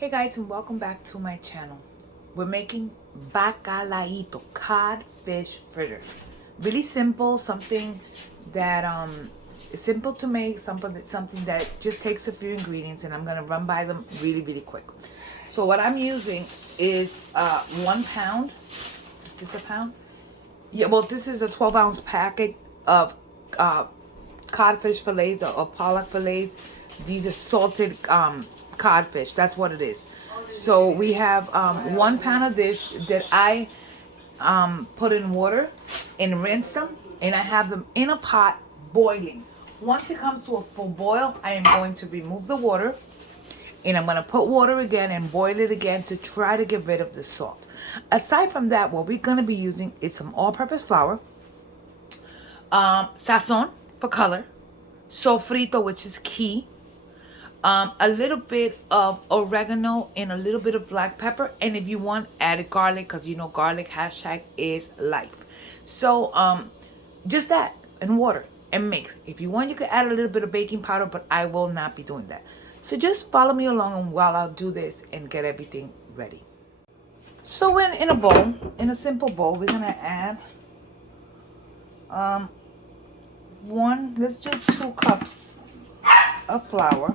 Hey guys, and welcome back to my channel. We're making bacalaito, codfish fritter. Really simple, something that is simple to make, something that just takes a few ingredients, and I'm gonna run by them really quick. So what I'm using is 1 pound. Is this a pound? Yeah, well, this is a 12-ounce packet of codfish fillets or pollock fillets. These are salted codfish. That's what it is. So we have 1 pound of this that I put in water and rinse them, and I have them in a pot boiling. Once it comes to a full boil, I am going to remove the water, and I'm going to put water again and boil it again to try to get rid of the salt. Aside from that, what we're going to be using is some all-purpose flour, sazon for color, sofrito, which is key, a little bit of oregano and a little bit of black pepper, and if you want, add garlic, because you know garlic hashtag is life. So just that and water and mix. If you want, you could add a little bit of baking powder, but I will not be doing that. So just follow me along while I'll do this and get everything ready. So in a bowl, in a simple bowl, we're gonna add let's do 2 cups of flour.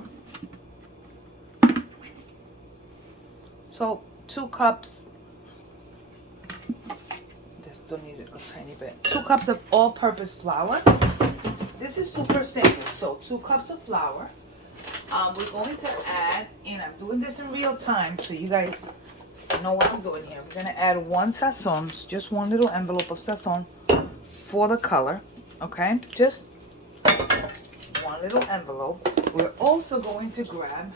So 2 cups, this still needed a tiny bit. 2 cups of all-purpose flour. This is super simple. So 2 cups of flour. We're going to add, and I'm doing this in real time so you guys know what I'm doing here. We're gonna add 1 sazon, just 1 little envelope of sazon for the color. Okay, just 1 little envelope. We're also going to grab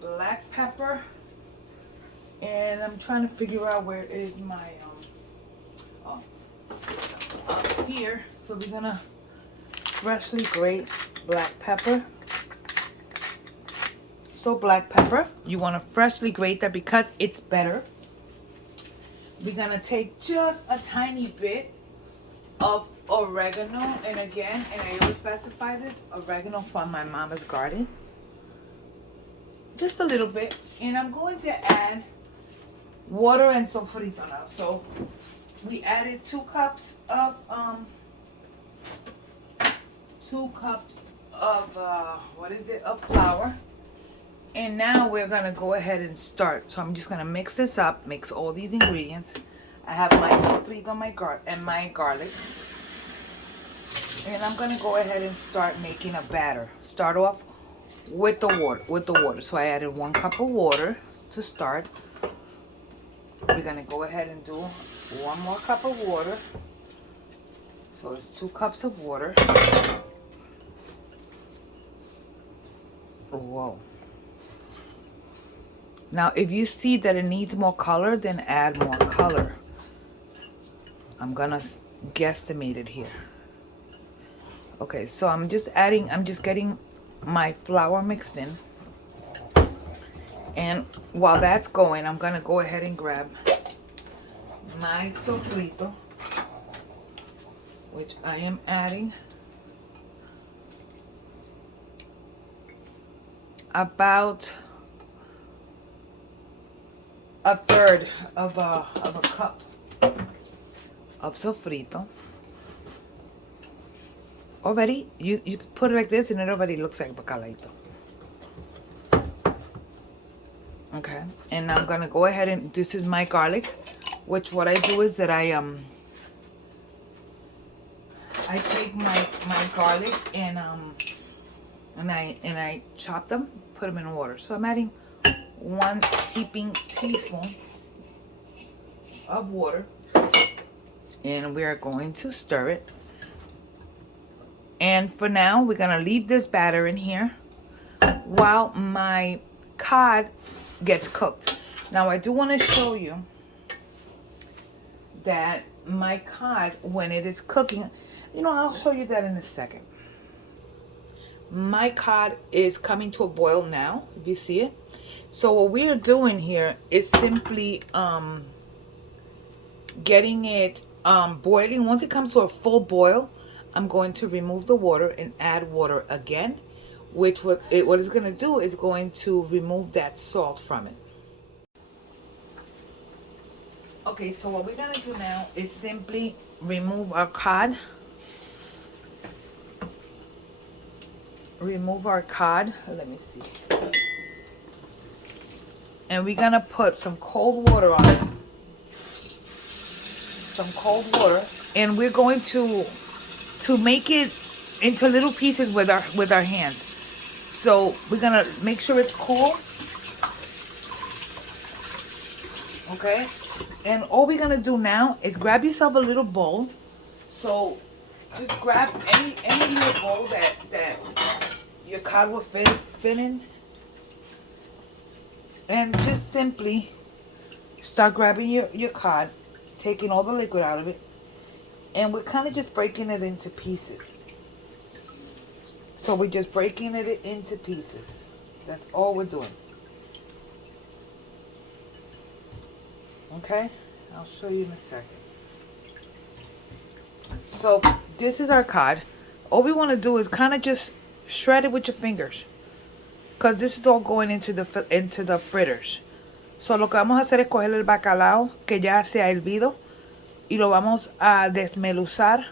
black pepper, and I'm trying to figure out where is my up here. So we're gonna freshly grate black pepper. So black pepper, you want to freshly grate that because it's better. We're gonna take just a tiny bit of oregano, and again, and I always specify this, oregano from my mama's garden. Just a little bit, and I'm going to add water and sofrito now. So we added 2 cups of of flour, and now we're gonna go ahead and start. So I'm just gonna mix this up, mix all these ingredients. I have my sofrito and my garlic, and I'm gonna go ahead and start making a batter. Start off with the water. So I added 1 cup of water to start. We're gonna go ahead and do 1 more cup of water. So it's 2 cups of water. Whoa. Now if you see that it needs more color, then add more color. I'm gonna guesstimate it here. Okay, so I'm just getting my flour mixed in. And while that's going, I'm gonna go ahead and grab my sofrito, which I am adding about a third of a cup of sofrito. Already, you put it like this and it already looks like bacalaito. Okay, and I'm gonna go ahead and this is my garlic, which what I do is that I take my garlic and I chop them, put them in water. So I'm adding 1 heaping teaspoon of water, and we are going to stir it. And for now, we're gonna leave this batter in here while my cod gets cooked. Now I do want to show you that my cod, when it is cooking, I'll show you that in a second. My cod is coming to a boil now, if you see it. So what we are doing here is simply getting it boiling. Once it comes to a full boil, I'm going to remove the water and add water again. which what it's going to do is going to remove that salt from it. Okay, so what we're going to do now is simply remove our cod. Remove our cod. Let me see. And we're going to put some cold water on it. Some cold water. And we're going to make it into little pieces with our hands. So we're gonna make sure it's cool. Okay, and all we're gonna do now is grab yourself a little bowl. So just grab any little bowl that your cod will fit in, and just simply start grabbing your cod, taking all the liquid out of it, and we're kind of just breaking it into pieces. So we're just breaking it into pieces. That's all we're doing. Okay? I'll show you in a second. So this is our cod. All we want to do is kind of just shred it with your fingers, because this is all going into the fritters. So lo que vamos a hacer es coger el bacalao que ya se ha hervido y lo vamos a desmenuzar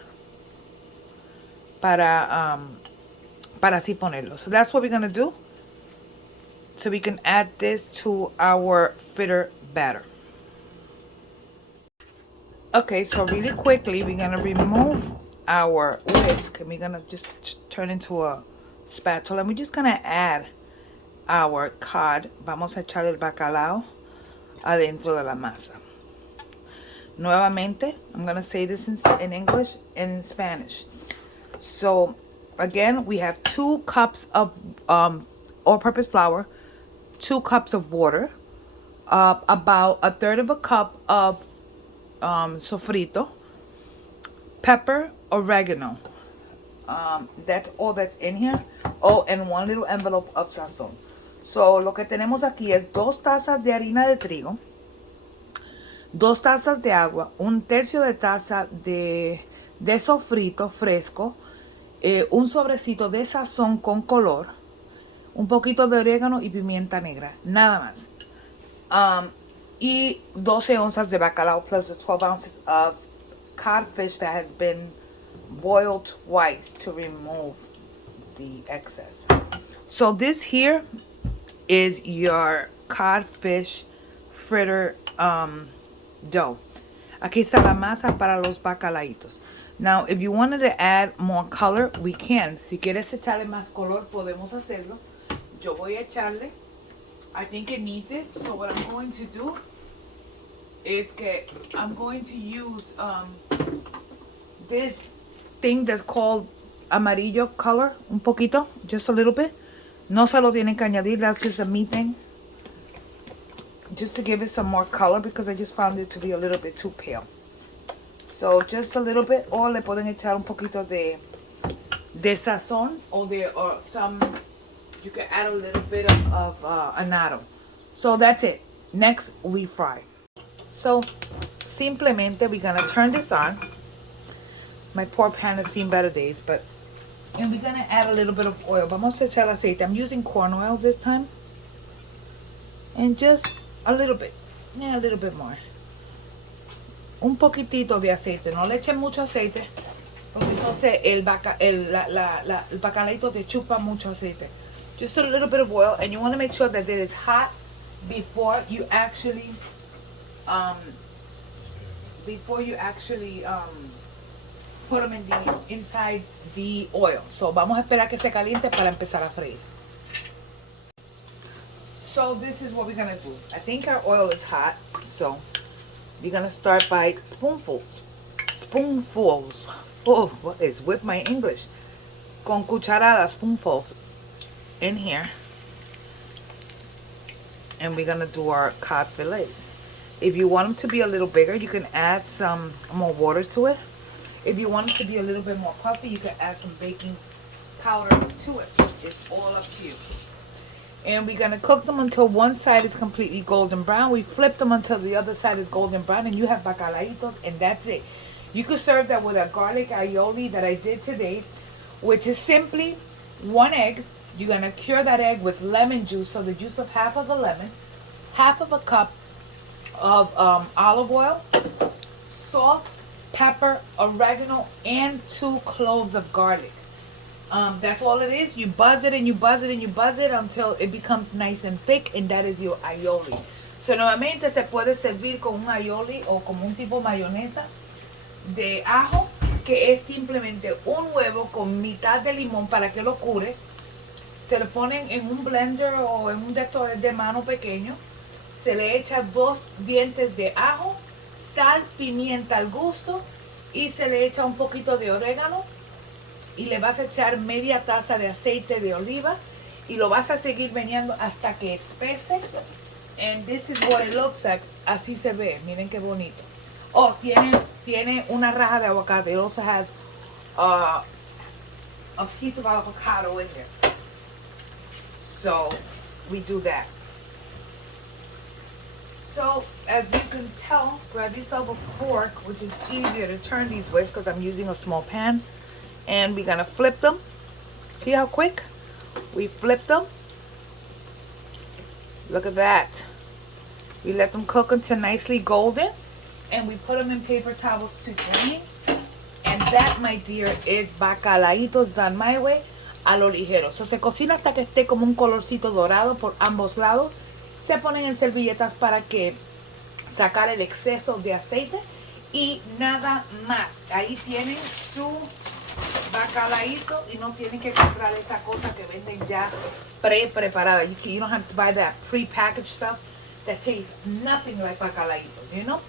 para así ponerlo. So that's what we're going to do. So we can add this to our fritter batter. Okay, so really quickly, we're going to remove our whisk. And we're going to just turn into a spatula. And we're just going to add our cod. Vamos a echar el bacalao adentro de la masa. Nuevamente, I'm going to say this in English and in Spanish. So again, we have 2 cups of all-purpose flour, 2 cups of water, about 1/3 of a cup of sofrito, pepper, oregano. That's all that's in here. Oh, and 1 little envelope of sazon. So lo que tenemos aquí es 2 tazas de harina de trigo, 2 tazas de agua, 1/3 de taza de sofrito fresco, un sobrecito de sazón con color, un poquito de orégano y pimienta negra, nada más. Y 12 onzas de bacalao plus the 12 ounces of codfish that has been boiled twice to remove the excess. So this here is your codfish fritter dough. Aquí está la masa para los bacalaitos. Now, if you wanted to add more color, we can. Si quieres echarle más color, podemos hacerlo. Yo voy a echarle. I think it needs it. So what I'm going to do is que I'm going to use this thing that's called amarillo color, un poquito, just a little bit. No se lo tienen que añadir, that's just a me thing. Just to give it some more color because I just found it to be a little bit too pale. So just a little bit, or le pueden echar un poquito de sazón, or some, you can add a little bit of annatto. So that's it. Next, we fry. So simplemente we're gonna turn this on. My poor pan has seen better days, and we're gonna add a little bit of oil. Vamos a echar aceite. I'm using corn oil this time. And just a little bit. Yeah, a little bit more. Un poquitito de aceite. No le echen mucho aceite, porque entonces el bacalaito te chupa mucho aceite. Just a little bit of oil, and you want to make sure that it is hot before you actually put them inside the oil. So vamos a esperar que se caliente para empezar a freír. So this is what we're gonna do. I think our oil is hot, so you're gonna start by spoonfuls. Oh, what is with my English? Con cucharadas, spoonfuls in here. And we're gonna do our cod fillets. If you want them to be a little bigger, you can add some more water to it. If you want it to be a little bit more puffy, you can add some baking powder to it. It's all up to you. And we're gonna cook them until one side is completely golden brown. We flip them until the other side is golden brown, and you have bacalaitos, and that's it. You could serve that with a garlic aioli that I did today, which is simply 1 egg. You're gonna cure that egg with lemon juice, so the juice of half of a lemon, half of a cup of olive oil, salt, pepper, oregano, and 2 cloves of garlic. That's all it is. You buzz it and you buzz it and you buzz it until it becomes nice and thick, and that is your aioli. So nuevamente se puede servir con un aioli o como un tipo mayonesa de ajo, que es simplemente un huevo con mitad de limón para que lo cure. Se lo ponen en un blender o en un de mano pequeño. Se le echa 2 dientes de ajo, sal, pimienta al gusto, y se le echa un poquito de orégano, y le vas a echar media taza de aceite de oliva, y lo vas a seguir meneando hasta que espese. And this is what it looks like. Así se ve. Miren qué bonito. Oh, tiene una raja de aguacate. It also has a piece of avocado in there. So we do that. So as you can tell, grab yourself a fork, which is easier to turn these with because I'm using a small pan. And we're gonna flip them. See how quick? We flipped them. Look at that. We let them cook until nicely golden. And we put them in paper towels to drain. And that, my dear, is bacalaitos done my way, a lo ligero. So se cocina hasta que esté como un colorcito dorado por ambos lados. Se ponen en servilletas para que sacar el exceso de aceite. Y nada más. Ahí tienen su bacalaito y no tienen que comprar esa cosa que venden ya preparada. You don't have to buy that pre-packaged stuff that tastes nothing like bacalaitos, you know?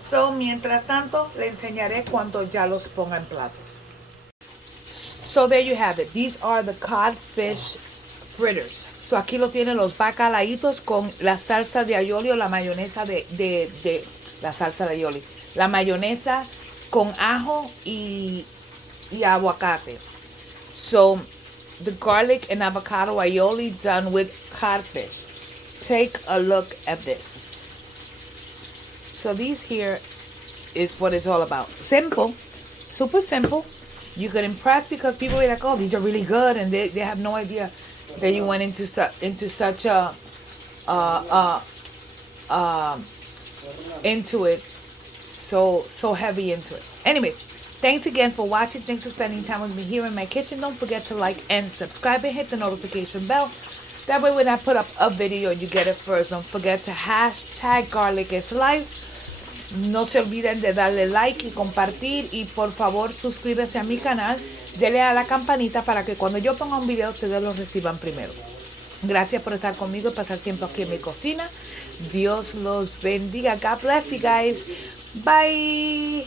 So, mientras tanto, le enseñaré cuando ya los ponga en platos. So, there you have it. These are the codfish fritters. So, aquí lo tienen los bacalaitos con la salsa de aioli o la mayonesa de la salsa de aioli. La mayonesa con ajo y aguacate. So, the garlic and avocado aioli done with codfish. Take a look at this. So these here is what it's all about. Simple, super simple. You could impress because people are like, oh, these are really good, and they have no idea that you went into such a into it, so heavy into it. Anyways, thanks again for watching. Thanks for spending time with me here in my kitchen. Don't forget to like and subscribe and hit the notification bell. That way when I put up a video, you get it first. Don't forget to hashtag garlic is life. No se olviden de darle like y compartir. Y por favor, suscríbase a mi canal. Dele a la campanita para que cuando yo ponga un video, ustedes lo reciban primero. Gracias por estar conmigo y pasar tiempo aquí en mi cocina. Dios los bendiga. God bless you guys. Bye.